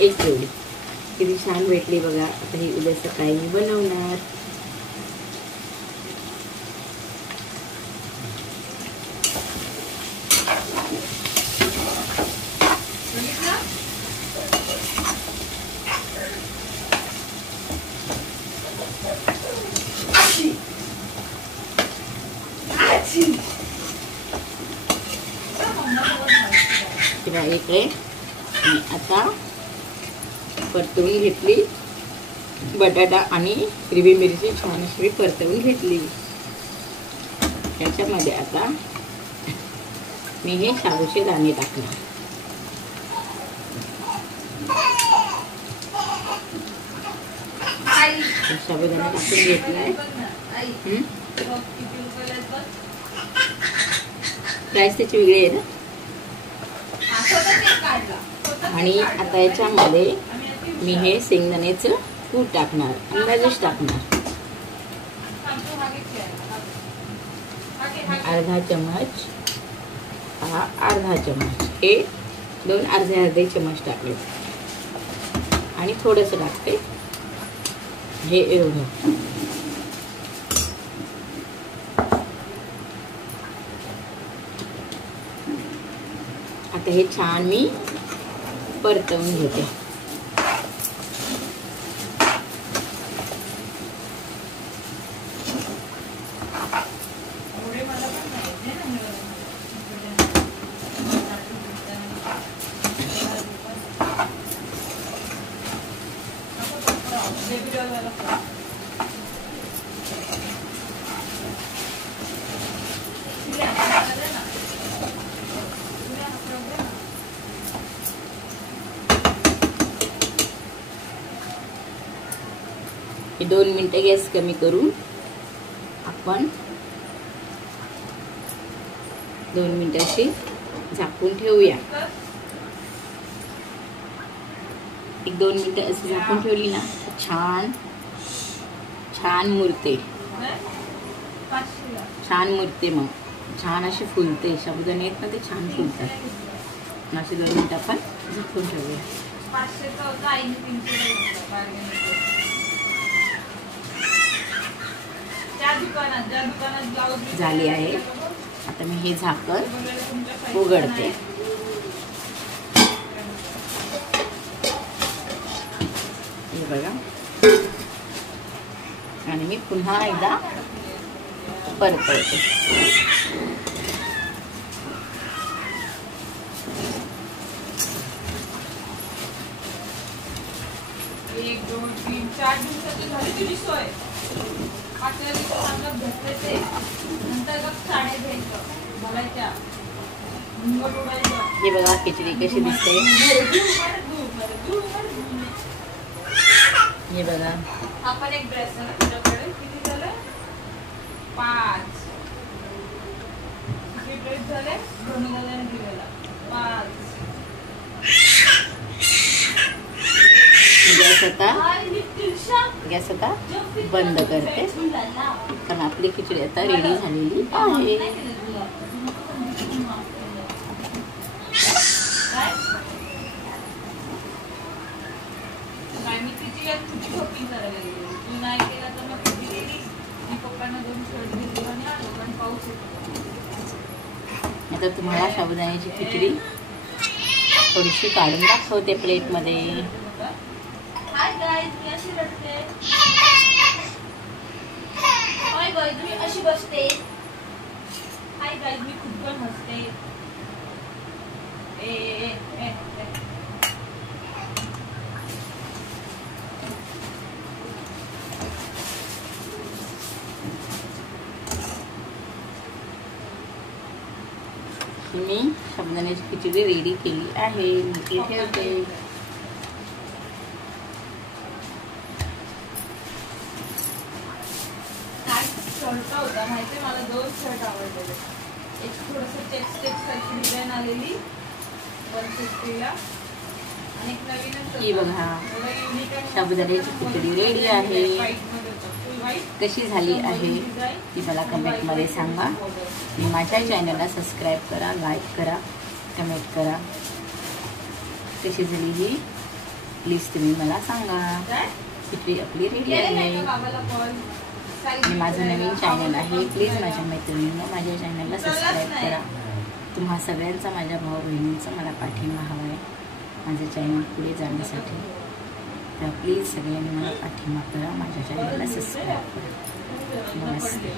एक तेवढी किती छान भेटली बघा. आता ही उद्या सकाळी मी बनवणार. इकडे आता परतवून घेतली बटाटा आणि हिरवी मिरची छान अशी परतवून घेतली. त्याच्यामध्ये आता मी हे शाबूचे दाणे टाकणार. साबुदाणा टाकून घेतलाय. प्राइस त्याची वेगळी आहे ना. आणि आता याच्यामध्ये मी हे शेंगदाण्याचं कूट टाकणार. अंदाजेच टाकणार. अर्धा चमच, हा अर्धा चमच, हे दोन अर्धे अर्धे चमच टाकले आणि थोडंसं टाकते हे एवढं. आता हे छान मी परतवून घेते. हे 2 मिनिटं गॅस कमी करून आपण 2 मिनिटं अशी झाकून ठेवूया. 1-2 मिनिटं अशी झाकून ठेवली ना छान छान मुरते. छान मुरते, मग छान अशी फुलते. साबुदाणे आहेत ना ते छान फुलतात. अशी 2 मिनिटं आपण झाकून ठेवूया. झाली आहे. आता मी हे झाकण उघडते. हे बघा. आणि मी पुन्हा एकदा परतवते. 1, 2, 3, 4 दिवसाची झाली तुझी सोय. 5व्या दिवशी चांगलं भेटले ते नंतर गप साडे घ्यायचं भरायच्या मुंगट उडायचं. हे बघा खिचडी कशी दिसते. हे बघा. आपण एक ड्रेस आहे तुझ्याकडे किती झाले 5 ड्रेस झाले. धनुदाने दिलेला 5. गॅस आता बंद करते कारण आपली खिचडी आता रेडी झालेली आहे. आता तुम्हाला साबुदाण्याची खिचडी थोडीशी काढून दाखवते प्लेटमध्ये. हाय गाइस, मी अशी रडते. हाय गाइस, मी अशी बसते. हाय गाइस, मी खूप पण हसते. ए ए ए मी साबुदाण्याची खिचडी रेडी केली आहे. मी ठेवते. शर्ट होता माहिती मला 2 शर्ट आवडलेले. एक थोडंसं चेक सारखी डिझाईन आलेली 150 ला आणि एक नवीनच. ही बघा साबुदाण्याची खिचडी रेडी आहे. कशी झाली आहे ती मला कमेंटमध्ये सांगा. माझ्या चॅनलला सबस्क्राईब करा, लाईक करा, कमेंट करा. कशी झाली ही प्लीज तुम्ही मला सांगा. खिचडी आपली रेडी आहे. आणि माझं नवीन चॅनल आहे. प्लीज माझ्या मैत्रिणींना माझ्या चॅनलला सबस्क्राईब करा. तुम्हा सगळ्यांचा, माझ्या भाऊ बहिणींचा मला पाठिंबा हवा आहे माझं चॅनल पुढे जाण्यासाठी. तर प्लीज सगळ्यांनी मला पाठिंबा करा. माझ्या चॅनलला सबस्क्राईब करा. नमस्ते.